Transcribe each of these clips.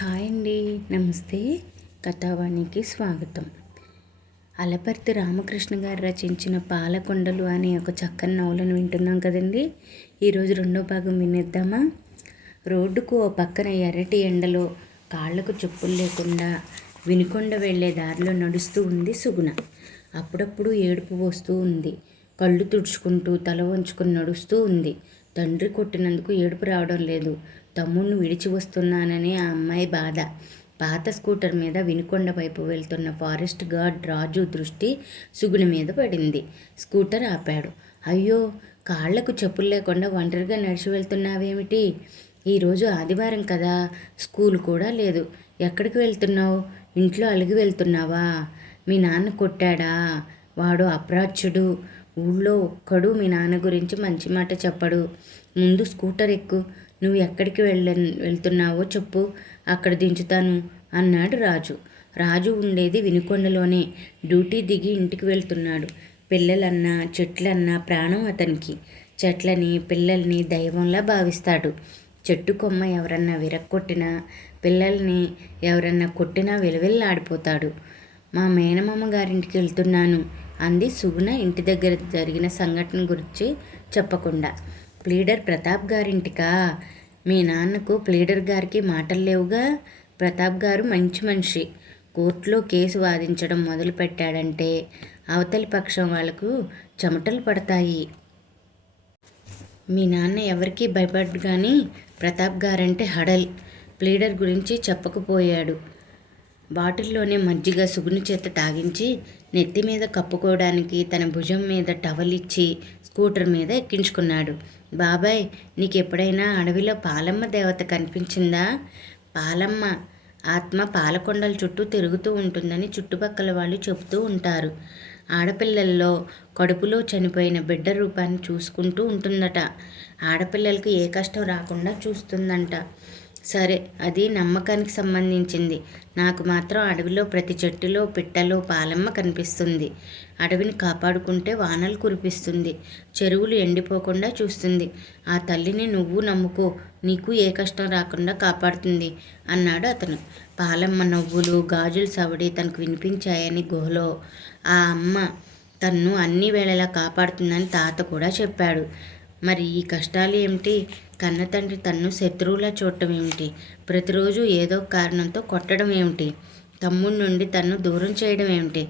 Hi అండి, నమస్తే. కథావాణికి స్వాగతం. అలపర్తి రామకృష్ణ గారు రచించిన పాలకొండలు అనే ఒక చక్కని నవలను వింటున్నాం కదండి. ఈరోజు రెండో భాగం వినేద్దామా? రోడ్డుకు ఓ పక్కన ఎర్రటి ఎండలో కాళ్లకు చెప్పులు లేకుండా వినుకొండ వెళ్లే దారిలో నడుస్తూ ఉంది సుగుణ. అప్పుడప్పుడు ఏడుపు వస్తూ ఉంది. కళ్ళు తుడుచుకుంటూ తల వంచుకొని నడుస్తూ ఉంది. తండ్రి కొట్టినందుకు ఏడుపు రావడం లేదు. తమ్ముడిని విడిచి వస్తున్నానని ఆ అమ్మాయి బాధ. పాత స్కూటర్ మీద వినుకొండ వైపు వెళ్తున్న ఫారెస్ట్ గార్డ్ రాజు దృష్టి సుగుణ మీద పడింది. స్కూటర్ ఆపాడు. అయ్యో, కాళ్లకు చెప్పులు లేకుండా ఒంటరిగా నడిచి వెళ్తున్నావేమిటి? ఈరోజు ఆదివారం కదా, స్కూల్ కూడా లేదు. ఎక్కడికి వెళ్తున్నావు? ఇంట్లో అలిగి వెళ్తున్నావా? మీ నాన్న కొట్టాడా? వాడు అప్రాచ్యుడు. ఊళ్ళో ఒక్కడు మీ నాన్న గురించి మంచి మాట చెప్పడు. ముందు స్కూటర్ ఎక్కు. నువ్వు ఎక్కడికి వెళ్తున్నావో చెప్పు, అక్కడ దించుతాను అన్నాడు రాజు. రాజు ఉండేది వినుకొండలోనే. డ్యూటీ దిగి ఇంటికి వెళ్తున్నాడు. పిల్లలన్నా చెట్లన్నా ప్రాణం అతనికి. చెట్లని పిల్లల్ని దైవంలా భావిస్తాడు. చెట్టు కొమ్మ ఎవరన్నా విరక్కొట్టినా, పిల్లల్ని ఎవరన్నా కొట్టినా విలవిల్లాడిపోతాడు. మా మేనమామ గారింటికి వెళ్తున్నాను అంది సుగుణ ఇంటి దగ్గర జరిగిన సంఘటన గురించి చెప్పకుండా. ప్లీడర్ ప్రతాప్ గారింటికా? మీ నాన్నకు ప్లీడర్ గారికి మాటలు లేవుగా. ప్రతాప్ గారు మంచి మనిషి. కోర్టులో కేసు వాదించడం మొదలు పెట్టాడంటే అవతలి పక్షం వాళ్లకు చెమటలు పడతాయి. మీ నాన్న ఎవరికీ భయపడ్డు కానీ ప్రతాప్ గారంటే హడల్. ప్లీడర్ గురించి చెప్పకపోయాడు. బాటిల్లోనే మజ్జిగ సుగుణ చేత తాగించి నెత్తి మీద కప్పుకోవడానికి తన భుజం మీద టవల్ ఇచ్చి స్కూటర్ మీద ఎక్కించుకున్నాడు. బాబాయ్, నీకెప్పుడైనా అడవిలో పాలమ్మ దేవత కనిపించిందా? పాలమ్మ ఆత్మ పాలకొండల చుట్టూ తిరుగుతూ ఉంటుందని చుట్టుపక్కల వాళ్ళు చెబుతూ ఉంటారు. ఆడపిల్లల్లో కడుపులో చనిపోయిన బిడ్డ రూపాన్ని చూసుకుంటూ ఉంటుందట. ఆడపిల్లలకు ఏ కష్టం రాకుండా చూస్తుందంట. సరే, అది నమ్మకానికి సంబంధించింది. నాకు మాత్రం అడవిలో ప్రతి చెట్టులో పిట్టలో పాలమ్మ కనిపిస్తుంది. అడవిని కాపాడుకుంటే వానలు కురిపిస్తుంది. చెరువులు ఎండిపోకుండా చూస్తుంది. ఆ తల్లిని నువ్వు నమ్ముకో, నీకు ఏ కష్టం రాకుండా కాపాడుతుంది అన్నాడు అతను. పాలమ్మ నవ్వులు గాజుల సవడి తనకు వినిపించాయని గుహలో ఆ అమ్మ తన్ను అన్ని వేళలా కాపాడుతుందని తాత కూడా చెప్పాడు. మరి ఈ కష్టాలు ఏమిటి? కన్న తండ్రి తన్ను శత్రువులా చూడటం ఏమిటి? ప్రతిరోజు ఏదో కారణంతో కొట్టడం ఏమిటి? తమ్ముడి నుండి తన్ను దూరం చేయడం ఏమిటి?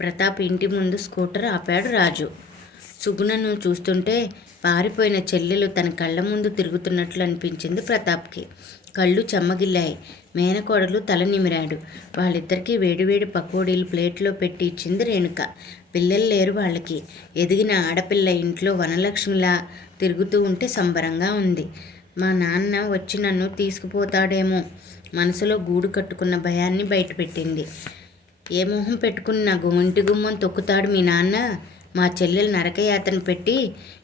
ప్రతాప్ ఇంటి ముందు స్కూటర్ ఆపాడు రాజు. సుగుణను చూస్తుంటే పారిపోయిన చెల్లెలు తన కళ్ళ ముందు తిరుగుతున్నట్లు అనిపించింది ప్రతాప్కి. కళ్ళు చెమ్మగిల్లాయి. మేనకోడలు తల నిమిరాడు. వాళ్ళిద్దరికీ వేడివేడి పకోడీలు ప్లేట్లో పెట్టి ఇచ్చింది రేణుక. పిల్లలు లేరు వాళ్ళకి. ఎదిగిన ఆడపిల్ల ఇంట్లో వనలక్ష్మిలా తిరుగుతూ ఉంటే సంబరంగా ఉంది. మా నాన్న వచ్చి నన్ను తీసుకుపోతాడేమో మనసులో గూడు కట్టుకున్న భయాన్ని బయటపెట్టింది. ఏ మొహం పెట్టుకుని నా ఇంటి గుమ్మం తొక్కుతాడు మీ నాన్న? మా చెల్లెలు నరకయాతన పెట్టి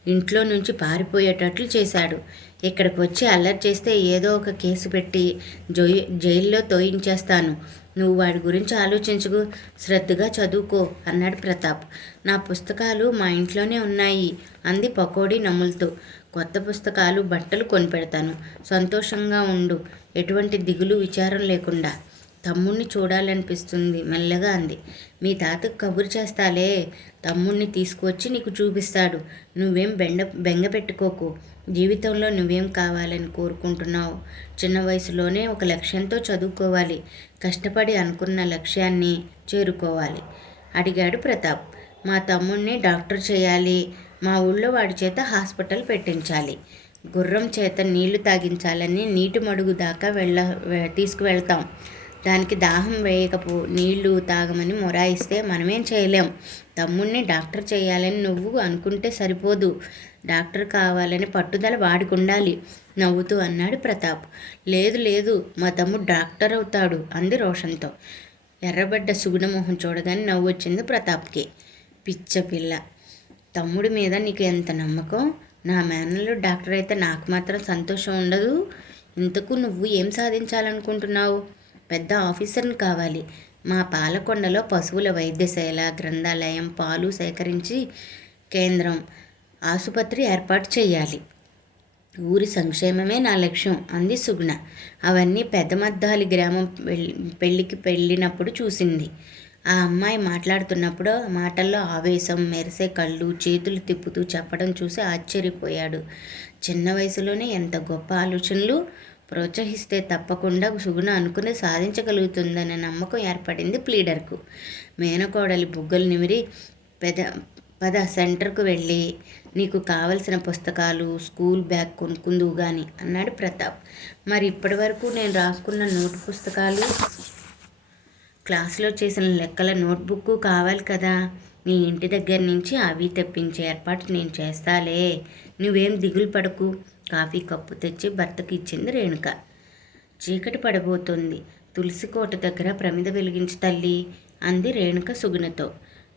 ఇంట్లో నుంచి పారిపోయేటట్లు చేశాడు. ఇక్కడికి వచ్చి అల్లరి చేస్తే ఏదో ఒక కేసు పెట్టి జైల్లో తోయించేస్తాను. నువ్వు వాడి గురించి ఆలోచించుకు, శ్రద్ధగా చదువుకో అన్నాడు ప్రతాప్. నా పుస్తకాలు మా ఇంట్లోనే ఉన్నాయి అంది పకోడీ నములుతూ. కొత్త పుస్తకాలు బట్టలు కొనిపెడతాను, సంతోషంగా ఉండు, ఎటువంటి దిగులు విచారం లేకుండా. తమ్ముణ్ణి చూడాలనిపిస్తుంది మెల్లగా అంది. మీ తాతకు కబురు చేస్తాలే, తమ్ముణ్ణి తీసుకువచ్చి నీకు చూపిస్తాడు. నువ్వేం బెంగ పెట్టుకోకు. జీవితంలో నువ్వేం కావాలని కోరుకుంటున్నావు? చిన్న వయసులోనే ఒక లక్ష్యంతో చదువుకోవాలి. కష్టపడి అనుకున్న లక్ష్యాన్ని చేరుకోవాలి అడిగాడు ప్రతాప్. మా తమ్ముణ్ణి డాక్టర్ చేయాలి. మా ఊళ్ళో వాడి చేత హాస్పిటల్ పెట్టించాలి. గుర్రం చేత నీళ్లు తాగించాలని నీటి మడుగు దాకా తీసుకువెళ్తాం. దానికి దాహం వేయకపో నీళ్లు తాగమని మొరాయిస్తే మనమేం చేయలేం. తమ్ముణ్ణి డాక్టర్ చేయాలని నువ్వు అనుకుంటే సరిపోదు. డాక్టర్ కావాలని పట్టుదల వాడికి ఉండాలి నవ్వుతూ అన్నాడు ప్రతాప్. లేదు లేదు, మా తమ్ముడు డాక్టర్ అవుతాడు అంది రోషన్తో. ఎర్రబడ్డ సుగుణమోహం చూడగానే నవ్వు వచ్చింది ప్రతాప్కి. పిచ్చ పిల్ల, తమ్ముడి మీద నీకు ఎంత నమ్మకం? నా మేనల్లో డాక్టర్ అయితే నాకు మాత్రం సంతోషం ఉండదు. ఇంతకు నువ్వు ఏం సాధించాలనుకుంటున్నావు? పెద్ద ఆఫీసర్ని కావాలి. మా పాలకొండలో పశువుల వైద్యశాల, గ్రంథాలయం, పాలు సేకరించి కేంద్రం, ఆసుపత్రి ఏర్పాటు చేయాలి. ఊరి సంక్షేమమే నా లక్ష్యం అంది సుగుణ. అవన్నీ పెద్దమద్దాలి గ్రామం పెళ్ళికి వెళ్ళినప్పుడు చూసింది. ఆ అమ్మాయి మాట్లాడుతున్నప్పుడు మాటల్లో ఆవేశం, మెరిసే కళ్ళు, చేతులు తిప్పుతూ చెప్పడం చూసి ఆశ్చర్యపోయాడు. చిన్న వయసులోనే ఎంత గొప్ప ఆలోచనలు! ప్రోత్సహిస్తే తప్పకుండా సుగుణ అనుకుని సాధించగలుగుతుందనే నమ్మకం ఏర్పడింది ప్లీడర్కు. మేనకోడలి బుగ్గలు నిమిరి పద సెంటర్కు వెళ్ళి నీకు కావలసిన పుస్తకాలు, స్కూల్ బ్యాగ్ కొనుక్కుందువు గాని అన్నాడు ప్రతాప్. మరి ఇప్పటి వరకు నేను రాసుకున్న నోటు పుస్తకాలు, క్లాసులో చేసిన లెక్కల నోట్బుక్ కావాలి కదా. నీ ఇంటి దగ్గర నుంచి అవి తెప్పించే ఏర్పాటు నేను చేస్తాలే, నువ్వేం దిగులు పడకు. కాఫీ కప్పు తెచ్చి భర్తకి ఇచ్చింది రేణుక. చీకటి పడబోతోంది. తులసి కోట దగ్గర ప్రమిద వెలిగించి తల్లి అంది రేణుక సుగుణతో.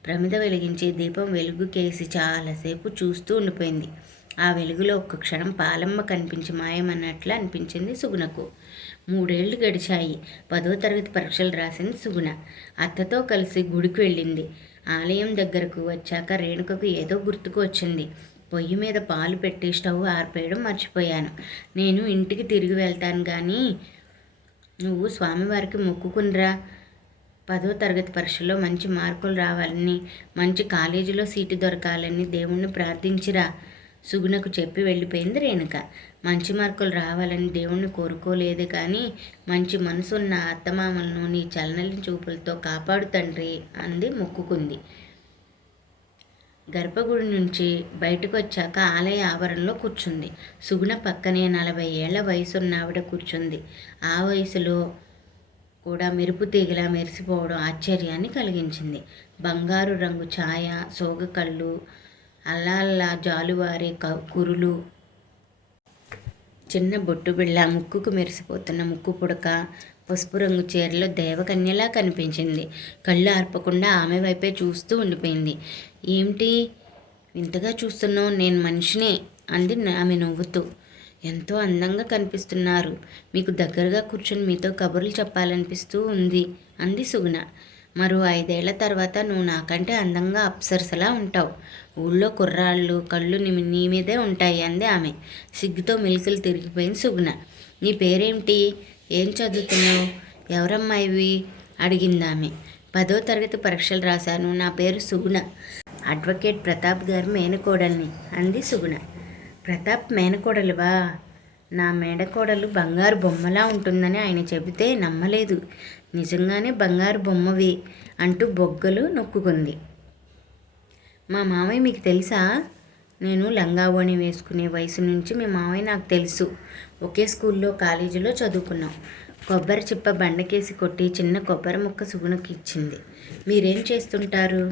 ప్రమిద వెలిగించి దీపం వెలుగుకేసి చాలాసేపు చూస్తూ ఉండిపోయింది. ఆ వెలుగులో ఒక్క క్షణం పాలమ్మ కనిపించి మాయమన్నట్లు అనిపించింది సుగుణకు. 3 ఏళ్లు గడిచాయి. 10వ తరగతి పరీక్షలు రాసింది సుగుణ. అత్తతో కలిసి గుడికి వెళ్ళింది. ఆలయం దగ్గరకు వచ్చాక రేణుకకు ఏదో గుర్తుకు వచ్చింది. పొయ్యి మీద పాలు పెట్టి స్టవ్ ఆర్పేయడం మర్చిపోయాను. నేను ఇంటికి తిరిగి వెళ్తాను కానీ నువ్వు స్వామివారికి మొక్కుకునిరా. 10వ తరగతి పరీక్షలో మంచి మార్కులు రావాలని, మంచి కాలేజీలో సీటు దొరకాలని దేవుణ్ణి ప్రార్థించిరా సుగుణకు చెప్పి వెళ్ళిపోయింది రేణుక. మంచి మార్కులు రావాలని దేవుణ్ణి కోరుకోలేదు కానీ మంచి మనసున్న అత్తమామలను నీ చలనలి చూపులతో కాపాడు తండ్రి అంది మొక్కుకుంది. గర్భగుడి నుంచి బయటకు వచ్చాక ఆలయ ఆవరణలో కూర్చుంది. సుగుణ పక్కనే 40 ఏళ్ల వయసున్న ఆవిడ కూర్చుంది. ఆ వయసులో కూడా మెరుపు తీగలా మెరిసిపోవడం ఆశ్చర్యాన్ని కలిగించింది. బంగారు రంగు ఛాయ, సోగ కళ్ళు, అల్లాల్లా జాలువారే కురులు, చిన్న బొట్టు బిళ్ళ, ముక్కుకు మెరిసిపోతున్న ముక్కు పుడక, పసుపు రంగు చీరలో దేవకన్యలా కనిపించింది. కళ్ళు ఆర్పకుండా ఆమె వైపే చూస్తూ ఉండిపోయింది. ఏమిటి వింతగా చూస్తున్నావు? నేను మనిషినే అంది ఆమె నవ్వుతూ. ఎంతో అందంగా కనిపిస్తున్నారు. మీకు దగ్గరగా కూర్చొని మీతో కబుర్లు చెప్పాలనిపిస్తూ ఉంది అంది సుగుణ. మరో 5 ఏళ్ల తర్వాత నువ్వు నాకంటే అందంగా అప్సరసలా ఉంటావు. ఊళ్ళో కుర్రాళ్ళు కళ్ళు నీ మీదే ఉంటాయి అంది ఆమె. సిగ్గుతో మెలికలు తిరిగిపోయింది సుగుణ. నీ పేరేమిటి? ఏం చదువుతున్నావు? ఎవరమ్మాయివి అడిగింది ఆమె. 10వ తరగతి పరీక్షలు రాశాను. నా పేరు సుగుణ. అడ్వకేట్ ప్రతాప్ గారి మేనకోడల్ని అంది సుగుణ. ప్రతాప్ మేనకోడలువా? నా మేనకోడలు బంగారు బొమ్మలా ఉంటుందని ఆయన చెబితే నమ్మలేదు. నిజంగానే బంగారు బొమ్మవి అంటూ బొగ్గలు నొక్కుకుంది. మా మామయ్య మీకు తెలుసా? నేను లంగావోణి వేసుకునే వయసు నుంచి మీ మామయ్య నాకు తెలుసు. ఒకే స్కూల్లో కాలేజీలో చదువుకున్నాం. కొబ్బరి చిప్ప బండకేసి కొట్టి చిన్న కొబ్బరి ముక్క సుగుణకి ఇచ్చింది. మీరేం చేస్తుంటారు?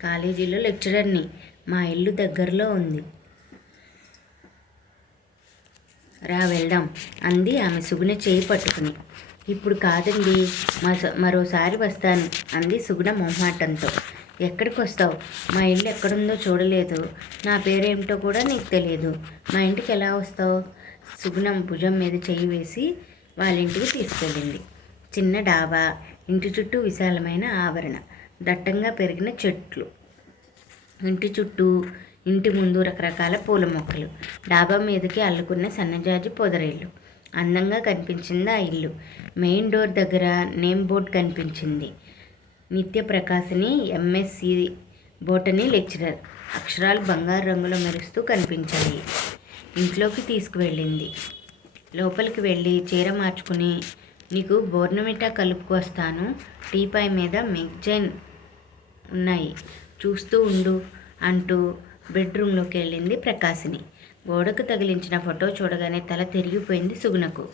కాలేజీలో లెక్చరర్ని. మా ఇల్లు దగ్గరలో ఉంది. రా వెళ్దాం అంది ఆమె సుగుణ చేయి పట్టుకుని. ఇప్పుడు కాదండి, మరోసారి వస్తాను అంది సుగుణ మొహమాటంతో. ఎక్కడికి వస్తావు? మా ఇల్లు ఎక్కడుందో చూడలేదు. నా పేరేమిటో కూడా నీకు తెలియదు. మా ఇంటికి ఎలా వస్తావు? సుగుణ భుజం మీద చేయి వేసి వాళ్ళ ఇంటికి తీసుకెళ్ళింది. చిన్న డాబా, ఇంటి చుట్టూ విశాలమైన ఆవరణ, దట్టంగా పెరిగిన చెట్లు, ఇంటి ముందు రకరకాల పూల మొక్కలు, డాబా మీదకి అల్లుకున్న సన్నజాజి పొదరేళ్ళు. అందంగా కనిపించింది ఆ ఇల్లు. మెయిన్ డోర్ దగ్గర నేమ్ బోర్డు కనిపించింది. నిత్య ప్రకాశిని, ఎంఎస్సి బోటనీ లెక్చరర్. అక్షరాలు బంగారు రంగులో మెరుస్తూ కనిపించాయి. ఇంట్లోకి తీసుకువెళ్ళింది. లోపలికి వెళ్ళి చీర మార్చుకుని నీకు బోర్నమిటా కలుపుకు వస్తాను. టీపాయ్ మీద మెగ్జైన్ ఉన్నాయి, చూస్తూ ఉండు అంటూ బెడ్రూమ్లోకి వెళ్ళింది ప్రకాశిని. గోడకు తగిలించిన ఫోటో చూడగానే తల తిరిగిపోయింది సుగుణకు.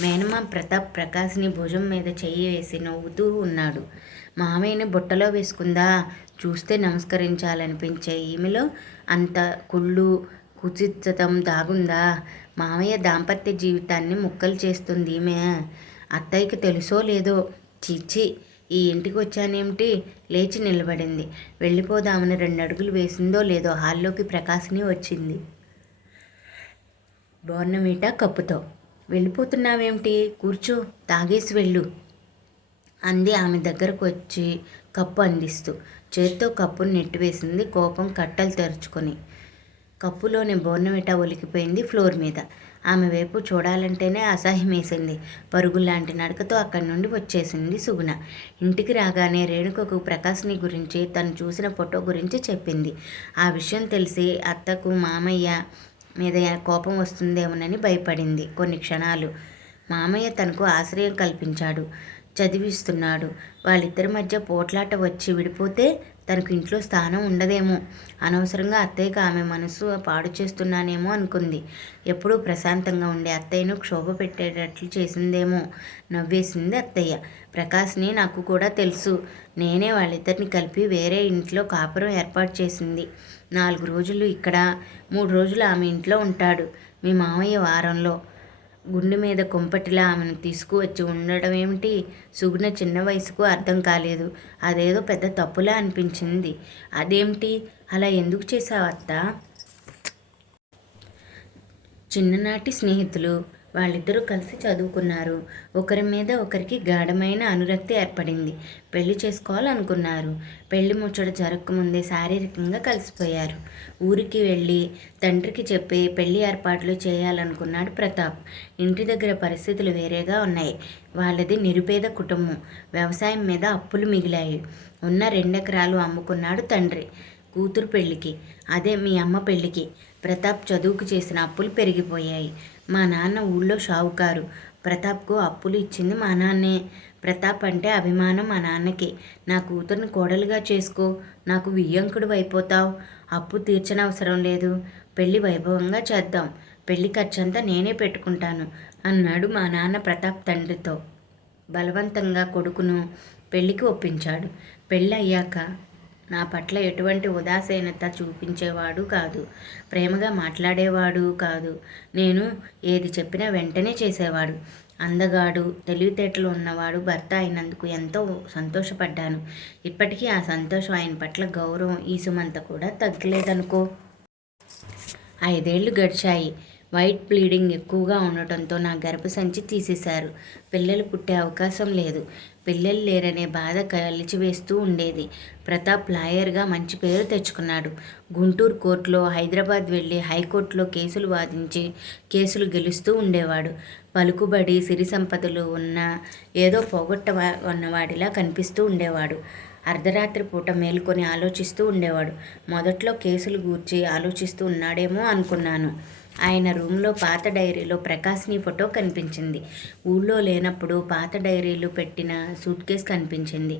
మేనమామ ప్రతాప్ ప్రకాశిని భుజం మీద చెయ్యి వేసి నవ్వుతూ ఉన్నాడు. మామయ్యని బుట్టలో వేసుకుందా? చూస్తే నమస్కరించాలనిపించే ఈమెలో అంత కుళ్ళు కుచితం దాగుందా? మామయ్య దాంపత్య జీవితాన్ని ముక్కలు చేస్తుంది ఈమె. అత్తయ్యకి తెలుసో లేదో. చీచి, ఈ ఇంటికి వచ్చానేమిటి? లేచి నిలబడింది. వెళ్ళిపోదామని 2 అడుగులు వేసిందో లేదో హాల్లోకి ప్రకాశిని వచ్చింది. బోర్నమీట కప్పుతో. వెళ్ళిపోతున్నావేమిటి? కూర్చో, తాగేసి వెళ్ళు అంది ఆమె దగ్గరకు వచ్చి కప్పు అందిస్తూ. చేత్తో కప్పును నెట్టివేసింది కోపం కట్టలు తెరుచుకొని. కప్పులోని బోర్నవిటా ఒలికిపోయింది ఫ్లోర్ మీద. ఆమె వైపు చూడాలంటేనే అసహ్యం వేసింది. పరుగులాంటి నడకతో అక్కడి నుండి వచ్చేసింది సుగుణ. ఇంటికి రాగానే రేణుకకు ప్రకాశ్ని గురించి, తను చూసిన ఫోటో గురించి చెప్పింది. ఆ విషయం తెలిసి అత్తకు మామయ్య మీద కోపం వస్తుందేమోనని భయపడింది కొన్ని క్షణాలు. మామయ్య తనకు ఆశ్రయం కల్పించాడు, చదివిస్తున్నాడు. వాళ్ళిద్దరి మధ్య పోట్లాట వచ్చి విడిపోతే తనకు ఇంట్లో స్థానం ఉండదేమో. అనవసరంగా అత్తయ్యకు ఆమె మనసు పాడు చేస్తున్నానేమో అనుకుంది. ఎప్పుడూ ప్రశాంతంగా ఉండే అత్తయ్యను క్షోభ పెట్టేటట్లు చేసిందేమో. నవ్వేసింది అత్తయ్య. ప్రకాశ్ని నాకు కూడా తెలుసు. నేనే వాళ్ళిద్దరిని కలిపి వేరే ఇంట్లో కాపురం ఏర్పాటు చేసింది. 4 రోజులు ఇక్కడ, 3 రోజులు ఆమె ఇంట్లో ఉంటాడు. మీ మామయ్య వారంలో. గుండె మీద కుంపటిలా ఆమెను తీసుకువచ్చి ఉండడం ఏమిటి? సుగుణ చిన్న వయసుకు అర్థం కాలేదు. అదేదో పెద్ద తప్పులా అనిపించింది. అదేమిటి? అలా ఎందుకు చేశావు అత్తా? చిన్ననాటి స్నేహితులు. వాళ్ళిద్దరూ కలిసి చదువుకున్నారు. ఒకరి మీద ఒకరికి గాఢమైన అనురక్తి ఏర్పడింది. పెళ్లి చేసుకోవాలనుకున్నారు. పెళ్లి ముచ్చట జరగకముందే శారీరకంగా కలిసిపోయారు. ఊరికి వెళ్ళి తండ్రికి చెప్పి పెళ్లి ఏర్పాట్లు చేయాలనుకున్నాడు ప్రతాప్. ఇంటి దగ్గర పరిస్థితులు వేరేగా ఉన్నాయి. వాళ్ళది నిరుపేద కుటుంబం. వ్యవసాయం మీద అప్పులు మిగిలాయి. ఉన్న 2 ఎకరాలు అమ్ముకున్నాడు తండ్రి. కూతురు పెళ్లికి, అదే మీ అమ్మ పెళ్లికి ప్రతాప్ చదువుకు చేసిన అప్పులు పెరిగిపోయాయి. మా నాన్న ఊళ్ళో షావుకారు. ప్రతాప్కు అప్పులు ఇచ్చింది మా నాన్నే. ప్రతాప్ అంటే అభిమానం మా నాన్నకి. నా కూతుర్ని కోడలుగా చేసుకో, నాకు వియ్యంకుడు అయిపోతావు. అప్పు తీర్చనవసరం లేదు. పెళ్లి వైభవంగా చేద్దాం. పెళ్లి ఖర్చంతా నేనే పెట్టుకుంటాను అన్నాడు మా నాన్న ప్రతాప్ తండ్రితో. బలవంతంగా కొడుకును పెళ్లికి ఒప్పించాడు. పెళ్ళి అయ్యాక నా పట్ల ఎటువంటి ఉదాసీనత చూపించేవాడు కాదు. ప్రేమగా మాట్లాడేవాడు కాదు. నేను ఏది చెప్పినా వెంటనే చేసేవాడు. అందగాడు, తెలివితేటలు ఉన్నవాడు భర్త అయినందుకు ఎంతో సంతోషపడ్డాను. ఇప్పటికీ ఆ సంతోషం, ఆయన పట్ల గౌరవం ఈసుమంత కూడా తగ్గలేదనుకో. 5 ఏళ్లు గడిచాయి. వైట్ బ్లీడింగ్ ఎక్కువగా ఉండటంతో నా గర్భసంచి తీసేశారు. పిల్లలు పుట్టే అవకాశం లేదు. పిల్లలు లేరనే బాధ కలిచివేస్తూ ఉండేది. ప్రతాప్ లాయర్గా మంచి పేరు తెచ్చుకున్నాడు. గుంటూరు కోర్టులో, హైదరాబాద్ వెళ్ళి హైకోర్టులో కేసులు వాదించి కేసులు గెలుస్తూ ఉండేవాడు. పలుకుబడి, సిరి సంపదలు ఉన్న ఏదో ఉన్నవాడిలా కనిపిస్తూ ఉండేవాడు. అర్ధరాత్రి పూట మేలుకొని ఆలోచిస్తూ ఉండేవాడు. మొదట్లో కేసులు గూర్చి ఆలోచిస్తూ ఉన్నాడేమో అనుకున్నాను. ఆయన రూమ్లో పాత డైరీలో ప్రకాశ్ని ఫోటో కనిపించింది. ఊళ్ళో లేనప్పుడు పాత డైరీలు పెట్టిన సూట్ కేసు కనిపించింది.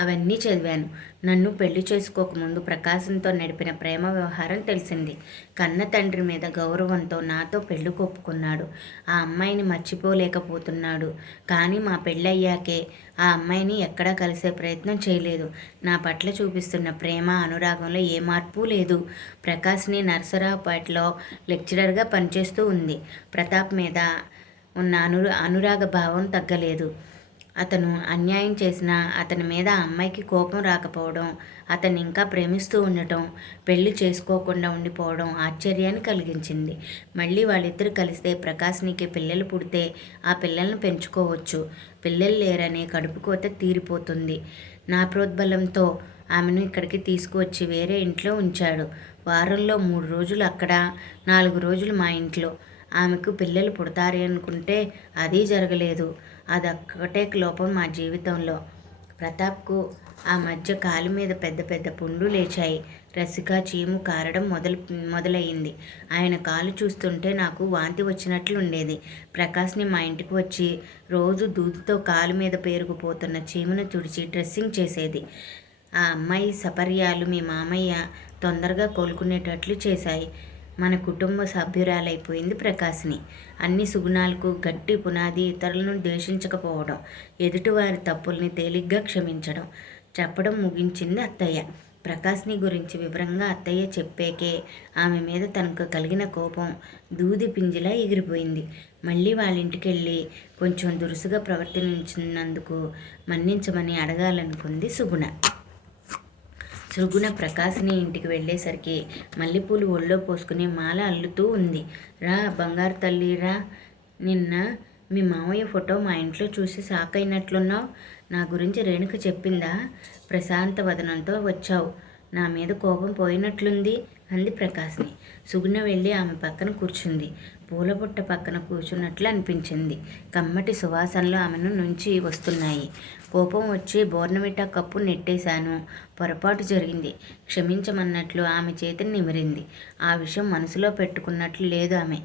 అవన్నీ చదివాను. నన్ను పెళ్లి చేసుకోకముందు ప్రకాశంతో నడిపిన ప్రేమ వ్యవహారం తెలిసింది. కన్న తండ్రి మీద గౌరవంతో నాతో పెళ్లి కొప్పుకున్నాడు. ఆ అమ్మాయిని మర్చిపోలేకపోతున్నాడు. కానీ మా పెళ్ళయ్యాకే ఆ అమ్మాయిని ఎక్కడా కలిసే ప్రయత్నం చేయలేదు. నా పట్ల చూపిస్తున్న ప్రేమ, అనురాగంలో ఏ మార్పు లేదు. ప్రకాశ్ని నర్సరావుపేటలో లెక్చరర్గా పనిచేస్తూ ఉంది. ప్రతాప్ మీద ఉన్న అనురాగ భావం తగ్గలేదు. అతను అన్యాయం చేసినా అతని మీద ఆ అమ్మాయికి కోపం రాకపోవడం, అతన్ని ఇంకా ప్రేమిస్తూ ఉండటం, పెళ్లి చేసుకోకుండా ఉండిపోవడం ఆశ్చర్యాన్ని కలిగించింది. మళ్ళీ వాళ్ళిద్దరూ కలిస్తే ప్రకాశ్నికి పిల్లలు పుడితే ఆ పిల్లల్ని పెంచుకోవచ్చు. పిల్లలు లేరనే కడుపుకోత తీరిపోతుంది. నా ప్రోద్బలంతో ఆమెను ఇక్కడికి తీసుకువచ్చి వేరే ఇంట్లో ఉంచాడు. వారంలో 3 రోజులు అక్కడ, 4 రోజులు మా ఇంట్లో. ఆమెకు పిల్లలు పుడతారే అనుకుంటే అది జరగలేదు. అదొక్కటే లోపం మా జీవితంలో. ప్రతాప్కు ఆ మధ్య కాలు మీద పెద్ద పెద్ద పుండ్లు లేచాయి. రసిక చీము కారడం మొదలయ్యింది. ఆయన కాలు చూస్తుంటే నాకు వాంతి వచ్చినట్లుండేది. ప్రకాశ్ని మా ఇంటికి వచ్చి రోజు దూదితో కాలు మీద పేరుకుపోతున్న చీమును తుడిచి డ్రెస్సింగ్ చేసేది. ఆ అమ్మాయి సపర్యాలు మీ మామయ్య తొందరగా కోలుకునేటట్లు చేశాయి. మన కుటుంబ సభ్యురాలైపోయింది ప్రకాశ్ని. అన్ని సుగుణాలకు గట్టి పునాది ఇతరులను ద్వేషించకపోవడం, ఎదుటివారి తప్పుల్ని తేలిగ్గా క్షమించడం. చెప్పడం ముగించింది అత్తయ్య. ప్రకాశ్ని గురించి వివరంగా అత్తయ్య చెప్పేకే ఆమె మీద తనకు కలిగిన కోపం దూది పింజిలా ఎగిరిపోయింది. మళ్ళీ వాళ్ళింటికెళ్ళి కొంచెం దురుసుగా ప్రవర్తించినందుకు మన్నించమని అడగాలనుకుంది సుగుణ. సుగుణ ప్రకాశ్ని ఇంటికి వెళ్ళేసరికి మల్లెపూలు ఒళ్ళో పోసుకుని మాల అల్లుతూ ఉంది. రా బంగారు తల్లి రా. నిన్న మీ మామయ్య ఫోటో మా ఇంట్లో చూసి సాకైనట్లున్నావు. నా గురించి రేణుక చెప్పిందా? ప్రశాంత వదనంతో వచ్చావు. నా మీద కోపం పోయినట్లుంది అంది ప్రకాశ్ని. సుగుణ వెళ్ళి ఆమె పక్కన కూర్చుంది. పూలబుట్ట పక్కన కూర్చున్నట్లు అనిపించింది. కమ్మటి సువాసనలు ఆమెను నుంచి వస్తున్నాయి. కోపం వచ్చి బోర్నమిటా కప్పు నెట్టేశాను. పొరపాటు జరిగింది, క్షమించమన్నట్లు ఆమె చేతిని నిమిరింది. ఆ విషయం మనసులో పెట్టుకున్నట్లు లేదు ఆమె.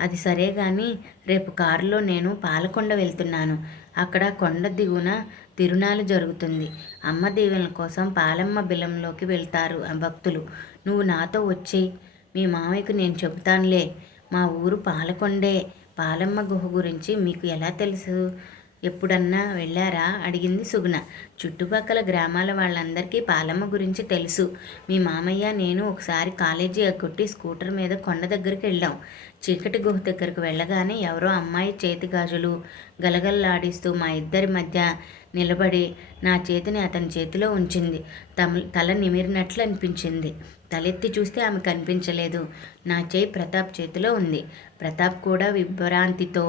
అది సరే గాని, రేపు కారులో నేను పాలకొండ వెళ్తున్నాను. అక్కడ కొండ దిగున తిరునాళ్ళు జరుగుతుంది. అమ్మ దీవెనల కోసం పాలమ్మ బిలంలోకి వెళ్తారు భక్తులు. నువ్వు నాతో వచ్చేయి. మీ మామయ్యకు నేను చెబుతానులే. మా ఊరు పాలకొండే. పాలమ్మ గుహ గురించి మీకు ఎలా తెలుసు? ఎప్పుడన్నా వెళ్ళారా అడిగింది సుగుణ. చుట్టుపక్కల గ్రామాల వాళ్ళందరికీ పాలమ్మ గురించి తెలుసు. మీ మామయ్య నేను ఒకసారి కాలేజీ ఎగ్గొట్టి స్కూటర్ మీద కొండ దగ్గరికి వెళ్ళాం. చీకటి గుహ దగ్గరకు వెళ్ళగానే ఎవరో అమ్మాయి చేతి గాజులు గలగల్లాడిస్తూ మా ఇద్దరి మధ్య నిలబడి నా చేతిని అతని చేతిలో ఉంచింది. తల నిమిరినట్లు అనిపించింది. తలెత్తి చూస్తే ఆమె కనిపించలేదు. నా చేయి ప్రతాప్ చేతిలో ఉంది. ప్రతాప్ కూడా విభ్రాంతితో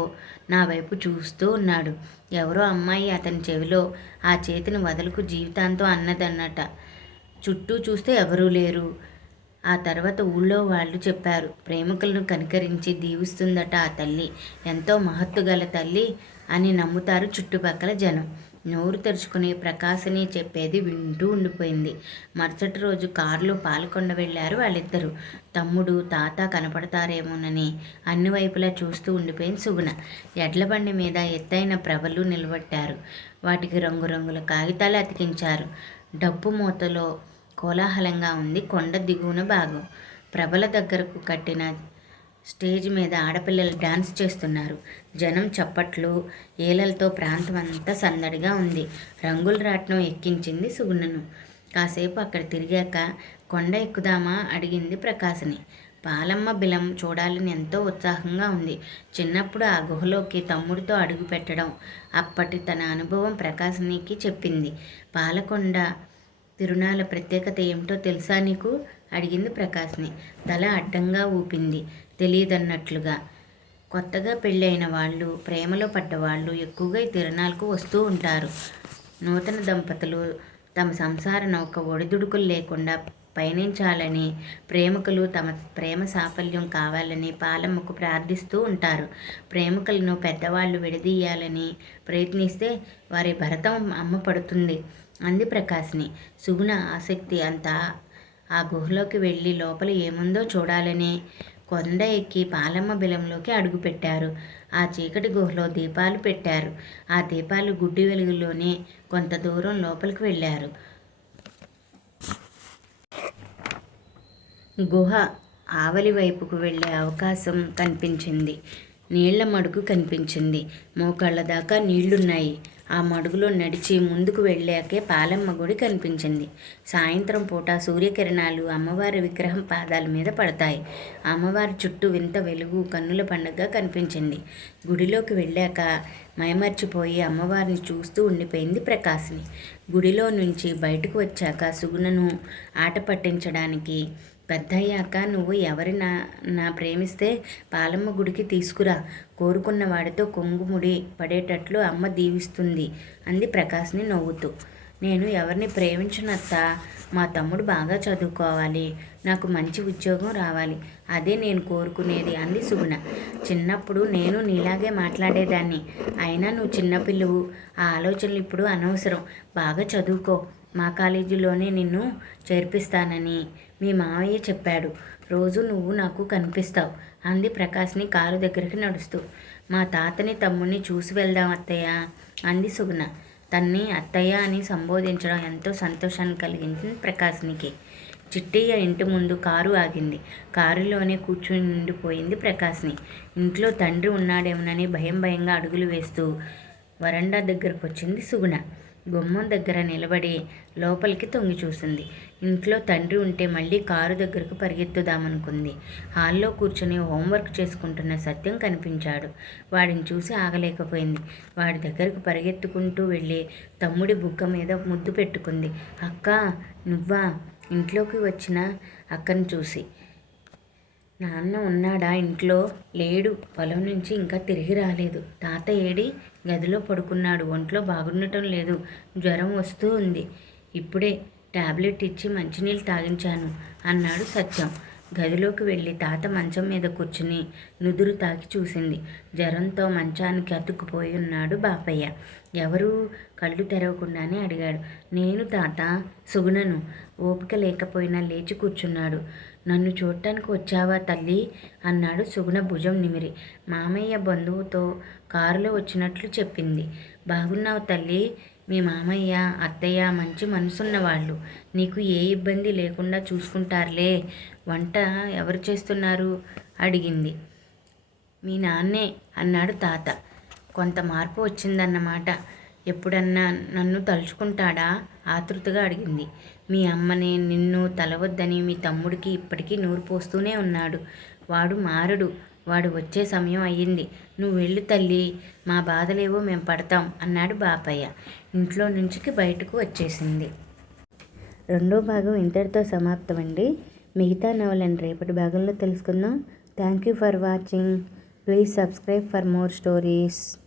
నా వైపు చూస్తూ ఉన్నాడు. ఎవరో అమ్మాయి అతని చెవిలో ఆ చేతిని వదలకు జీవితాంతం అన్నదన్నట. చుట్టూ చూస్తే ఎవరూ లేరు. ఆ తర్వాత ఊళ్ళో వాళ్ళు చెప్పారు. ప్రేమికులను కనికరించి దీవిస్తుందట ఆ తల్లి. ఎంతో మహత్తు గల తల్లి అని నమ్ముతారు చుట్టుపక్కల జనం. నోరు తెరుచుకుని ప్రకాశిని చెప్పేది వింటూ ఉండిపోయింది. మరుసటి రోజు కారులో పాలకొండ వెళ్ళారు వాళ్ళిద్దరూ. తమ్ముడు తాత కనపడతారేమోనని అన్ని వైపులా చూస్తూ ఉండిపోయింది సుగుణ. ఎడ్ల బండి మీద ఎత్తైన ప్రభలు నిలబెట్టారు. వాటికి రంగురంగుల కాగితాలు అతికించారు. డప్పు మూతలో కోలాహలంగా ఉంది కొండ దిగువన భాగం. ప్రభల దగ్గరకు కట్టిన స్టేజ్ మీద ఆడపిల్లలు డాన్స్ చేస్తున్నారు. జనం చప్పట్లు ఏలలతో ప్రాంతం అంతా సందడిగా ఉంది. రంగుల రాట్నం ఎక్కించింది సుగుణను. కాసేపు అక్కడ తిరిగాక కొండ ఎక్కుదామా అడిగింది ప్రకాశిని. పాలమ్మ బిలం చూడాలని ఎంతో ఉత్సాహంగా ఉంది. చిన్నప్పుడు ఆ గుహలోకి తమ్ముడితో అడుగు పెట్టడం, అప్పటి తన అనుభవం ప్రకాశినికి చెప్పింది. పాలకొండ తిరునాళ్ళ ప్రత్యేకత ఏమిటో తెలుసా నీకు అడిగింది ప్రకాశ్ని. తల అడ్డంగా ఊపింది తెలియదన్నట్లుగా. కొత్తగా పెళ్ళైన వాళ్ళు, ప్రేమలో పడ్డవాళ్ళు ఎక్కువగా ఈ తిరునాళ్ళకు వస్తూ ఉంటారు. నూతన దంపతులు తమ సంసార నౌక ఒడిదుడుకులు లేకుండా పయనించాలని, ప్రేమికులు తమ ప్రేమ సాఫల్యం కావాలని పాలమ్మకు ప్రార్థిస్తూ ఉంటారు. ప్రేమికులను పెద్దవాళ్ళు విడదీయాలని ప్రయత్నిస్తే వారి భరతం అమ్మ పడుతుంది అంది ప్రకాశ్ని. సుగుణ ఆసక్తి అంతా ఆ గుహలోకి వెళ్ళి లోపల ఏముందో చూడాలని కొండ ఎక్కి పాలమ్మ బిలంలోకి అడుగుపెట్టారు. ఆ చీకటి గుహలో దీపాలు పెట్టారు. ఆ దీపాలు గుడ్డి వెలుగులోనే కొంత దూరం లోపలికి వెళ్ళారు. గుహ ఆవలి వైపుకు వెళ్ళే అవకాశం కనిపించింది. నీళ్ల మడుగు కనిపించింది. మోకాళ్ళ దాకా నీళ్లున్నాయి. ఆ మడుగులో నడిచి ముందుకు వెళ్ళాకే పాలమ్మ గుడి కనిపించింది. సాయంత్రం పూట సూర్యకిరణాలు అమ్మవారి విగ్రహం పాదాల మీద పడతాయి. అమ్మవారి చుట్టూ వింత వెలుగు కన్నుల పండుగగా కనిపించింది. గుడిలోకి వెళ్ళాక మైమర్చిపోయి అమ్మవారిని చూస్తూ ఉండిపోయింది ప్రకాశిని. గుడిలో నుంచి బయటకు వచ్చాక సుగుణను ఆట పట్టించడానికి, పెద్దయ్యాక నువ్వు ఎవరినా ప్రేమిస్తే పాలమ్మ గుడికి తీసుకురా, కోరుకున్న వాడితో కొంగుముడి పడేటట్లు అమ్మ దీవిస్తుంది అంది ప్రకాశ్ని నవ్వుతూ. నేను ఎవరిని ప్రేమించినత్త, మా తమ్ముడు బాగా చదువుకోవాలి, నాకు మంచి ఉద్యోగం రావాలి, అదే నేను కోరుకునేది అంది సుగుణ. చిన్నప్పుడు నేను నీలాగే మాట్లాడేదాన్ని. అయినా నువ్వు చిన్నపిల్లవు, ఆ ఆలోచనలు ఇప్పుడు అనవసరం. బాగా చదువుకో, మా కాలేజీలోనే నిన్ను చేర్పిస్తానని మీ మావయ్య చెప్పాడు. రోజు నువ్వు నాకు కనిపిస్తావు అంది ప్రకాశ్ని కారు దగ్గరికి నడుస్తూ. మా తాతని తమ్ముడిని చూసి వెళ్దాం అత్తయ్య అంది సుగుణ. తన్ని అత్తయ్య అని సంబోధించడం ఎంతో సంతోషాన్ని కలిగించింది ప్రకాశ్నికి. చిట్టయ్య ఇంటి ముందు కారు ఆగింది. కారులోనే కూర్చుని ఉండిపోయింది ప్రకాశ్ని. ఇంట్లో తండ్రి ఉన్నాడేమోనని భయంగా అడుగులు వేస్తూ వరండా దగ్గరకు వచ్చింది సుగుణ. గుమ్మం దగ్గర నిలబడి లోపలికి తొంగి చూసింది. ఇంట్లో తండ్రి ఉంటే మళ్ళీ కారు దగ్గరకు పరిగెత్తుదామనుకుంది. హాల్లో కూర్చొని హోంవర్క్ చేసుకుంటున్న సత్యం కనిపించాడు. వాడిని చూసి ఆగలేకపోయింది. వాడి దగ్గరకు పరిగెత్తుకుంటూ వెళ్ళి తమ్ముడి బుగ్గ మీద ముద్దు పెట్టుకుంది. అక్కా, నువ్వా? ఇంట్లోకి వచ్చిన అక్కను చూసి. నాన్న ఉన్నాడా ఇంట్లో? లేడు, పొలం నుంచి ఇంకా తిరిగి రాలేదు. తాత ఏడి? గదిలో పడుకున్నాడు. ఒంట్లో బాగుండటం లేదు, జ్వరం వస్తూ ఉంది. ఇప్పుడే టాబ్లెట్ ఇచ్చి మంచినీళ్ళు తాగించాను అన్నాడు సత్యం. గదిలోకి వెళ్ళి తాత మంచం మీద కూర్చుని నుదురు తాకి చూసింది. జ్వరంతో మంచానికి అతుక్కుపోయి ఉన్నాడు బాపయ్య. ఎవరు? కళ్ళు తెరవకుండానే అడిగాడు. నేను తాత, సుగుణను. ఓపిక లేకపోయినా లేచి కూర్చున్నాడు. నన్ను చూడటానికి వచ్చావా తల్లి అన్నాడు సుగుణ భుజం నిమిరి. మామయ్య బంధువుతో కారులో వచ్చినట్లు చెప్పింది. బాగున్నావు తల్లి. మీ మామయ్య అత్తయ్య మంచి మనసున్నవాళ్ళు. నీకు ఏ ఇబ్బంది లేకుండా చూసుకుంటారులే. వంట ఎవరు చేస్తున్నారు అడిగింది. మీ నాన్నే అన్నాడు తాత. కొంత మార్పు వచ్చిందన్నమాట. ఎప్పుడన్నా నన్ను తలుచుకుంటాడా ఆతృతగా అడిగింది. మీ అమ్మని నిన్ను తలవద్దని మీ తమ్ముడికి ఇప్పటికీ నూరు పోస్తూనే ఉన్నాడు. వాడు మారడు. వాడు వచ్చే సమయం అయ్యింది. నువ్వు వెళ్ళు తల్లి. మా బాధలేవో మేము పడతాం అన్నాడు బాపయ్య. ఇంట్లో నుంచి బయటకు వచ్చేసింది. రెండో భాగం ఇంతటితో సమాప్తమండి. మిగతా నవలను రేపటి భాగంలో తెలుసుకుందాం. Thank you for watching. Please subscribe for more stories.